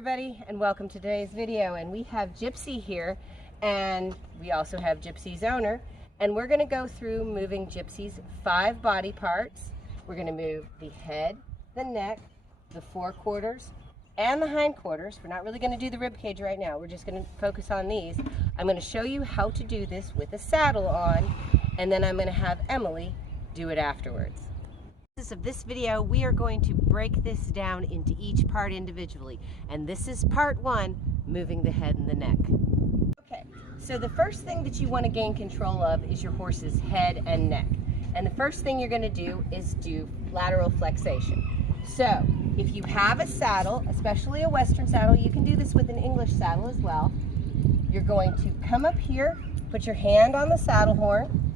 everybody, and welcome to today's video. And we have Gypsy here, and we also have Gypsy's owner, and we're going to go through moving Gypsy's 5 body parts. We're going to move the head, the neck, the forequarters, and the hindquarters. We're not really going to do the rib cage right now. We're just going to focus on these. I'm going to show you how to do this with a saddle on, and then I'm going to have Emily do it afterwards. Of this video, we are going to break this down into each part individually, and this is part 1, moving the head and the neck. Okay, so the first thing that you want to gain control of is your horse's head and neck, and the first thing you're going to do is do lateral flexation. So if you have a saddle, especially a Western saddle, you can do this with an English saddle as well. You're going to come up here, put your hand on the saddle horn,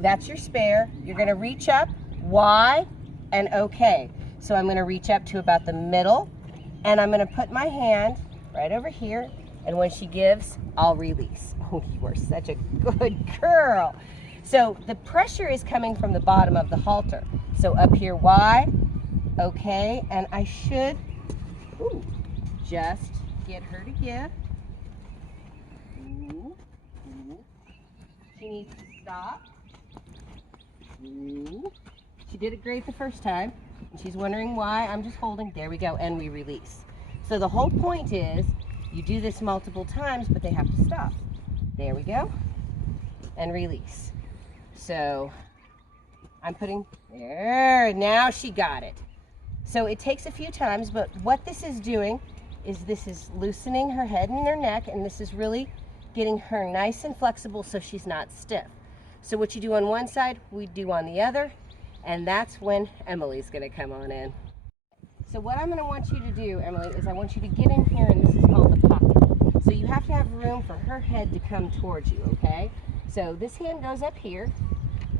that's your spare. You're going to reach up, Y and OK. So I'm going to reach up to about the middle, and I'm going to put my hand right over here, and when she gives, I'll release. Oh, you are such a good girl. So the pressure is coming from the bottom of the halter. So up here, Y, OK, and I should just get her to give. She needs to stop. She did it great the first time, and she's wondering why. I'm just holding. There we go, and we release. So the whole point is you do this multiple times, but they have to stop. There we go, and release. So I'm putting there. Now she got it. So it takes a few times, but what this is doing is this is loosening her head and her neck, and this is really getting her nice and flexible so she's not stiff. So what you do on one side, we do on the other. And that's when Emily's going to come on in. So what I'm going to want you to do, Emily, is I want you to get in here, and this is called the pocket. So you have to have room for her head to come towards you, okay? So this hand goes up here,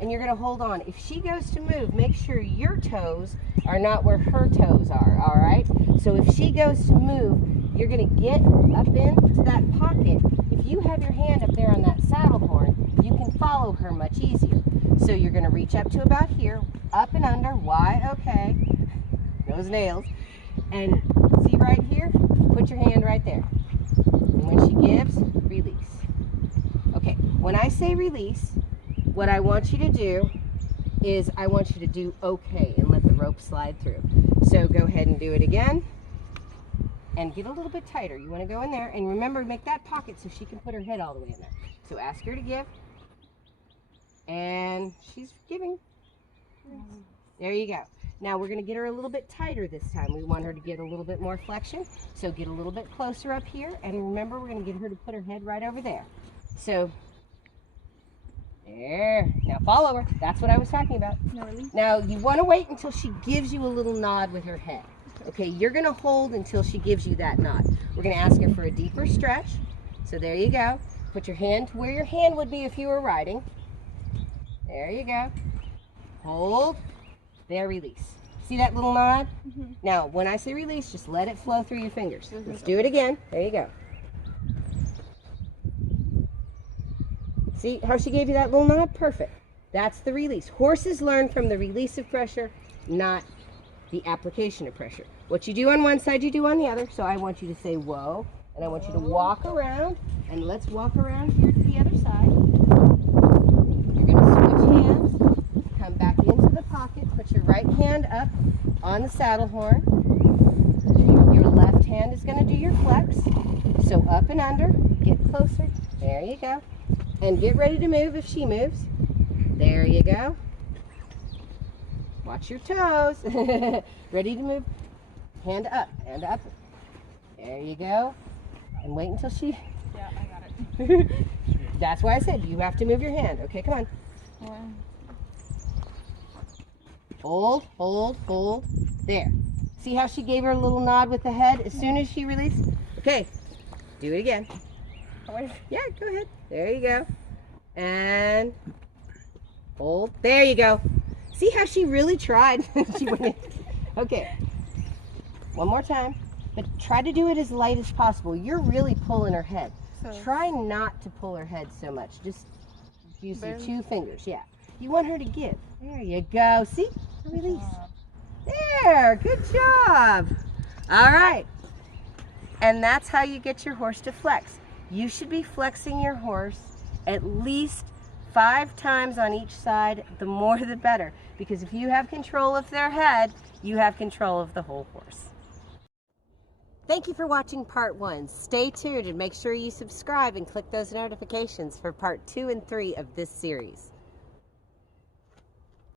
and you're going to hold on. If she goes to move, make sure your toes are not where her toes are, all right? So if she goes to move, you're going to get up into that pocket. If you have your hand up there on that saddle horn, you can follow her much easier. So you're going to reach up to about here, up and under, Y, OK, those nails, and see right here, put your hand right there. And when she gives, release. Okay, when I say release, what I want you to do is I want you to do OK and let the rope slide through. So go ahead and do it again, and get a little bit tighter. You want to go in there, and remember, make that pocket so she can put her head all the way in there. So ask her to give. And she's giving. There you go. Now we're going to get her a little bit tighter this time. We want her to get a little bit more flexion. So get a little bit closer up here. And remember, we're going to get her to put her head right over there. So, there. Now follow her. That's what I was talking about. Now you want to wait until she gives you a little nod with her head. Okay, you're going to hold until she gives you that nod. We're going to ask her for a deeper stretch. So there you go. Put your hand to where your hand would be if you were riding. There you go. Hold. There, release. See that little nod? Now, when I say release, just let it flow through your fingers. Let's do it again. There you go. See how she gave you that little nod? Perfect. That's the release. Horses learn from the release of pressure, not the application of pressure. What you do on one side, you do on the other. So I want you to say whoa, and I want you to walk around, and let's walk around here to the other side. Hands, come back into the pocket, put your right hand up on the saddle horn. Your left hand is going to do your flex. So up and under, get closer. There you go. And get ready to move if she moves. There you go. Watch your toes. Ready to move. Hand up, hand up. There you go. And wait until she... Yeah, I got it. That's why I said you have to move your hand. Okay, come on. Hold, hold, hold. There. See how she gave her a little nod with the head as soon as she released? Okay, do it again. Yeah, go ahead. There you go. And hold. There you go. See how she really tried? She went in. Okay, one more time. But try to do it as light as possible. You're really pulling her head. So try not to pull her head so much. Just use your 2 fingers. Yeah. You want her to give. There you go. See? Release. There. Good job. All right. And that's how you get your horse to flex. You should be flexing your horse at least 5 times on each side. The more the better, because if you have control of their head, you have control of the whole horse. Thank you for watching part 1. Stay tuned and make sure you subscribe and click those notifications for part 2 and 3 of this series.